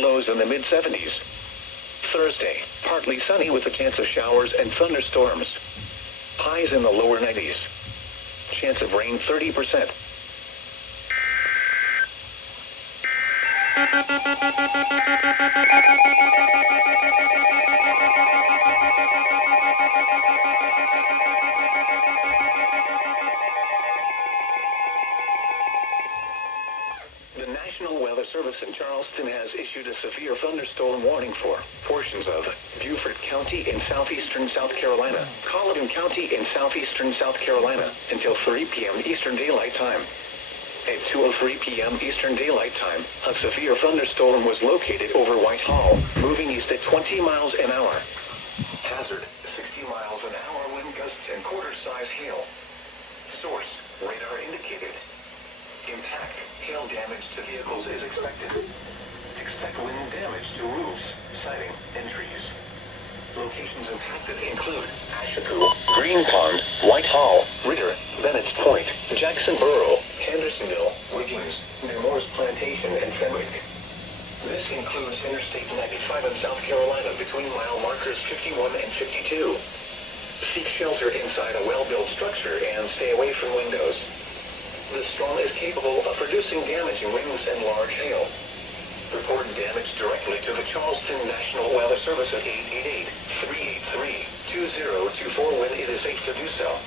lows in the mid-70s. Thursday, partly sunny with a chance of showers and thunderstorms. Highs in the lower 90s. Chance of rain 30%. The National Weather Service in Charleston has issued a severe thunderstorm warning for portions of Beaufort County in southeastern South Carolina, Colleton County in southeastern South Carolina, until 3 p.m. Eastern Daylight Time. At 2:03 p.m. Eastern Daylight Time, a severe thunderstorm was located over Whitehall, moving east at 20 miles an hour. Hazard, 60 miles an hour wind gusts and quarter-size hail. Source, radar indicated. Impact, hail damage to vehicles is expected. Expect wind damage to roofs, siding, and trees. Locations impacted include Ashtabula, Green Pond, Whitehall, Ritter, Bennett's Point, Jacksonboro, Hendersonville, Wiggins, Nemours Plantation, and Fenwick. This includes Interstate 95 in South Carolina between mile markers 51 and 52. Seek shelter inside a well-built structure and stay away from windows. The storm is capable of producing damaging winds and large hail. Report damage directly to the Charleston National Weather Service at 888-383-2024 when it is safe to do so.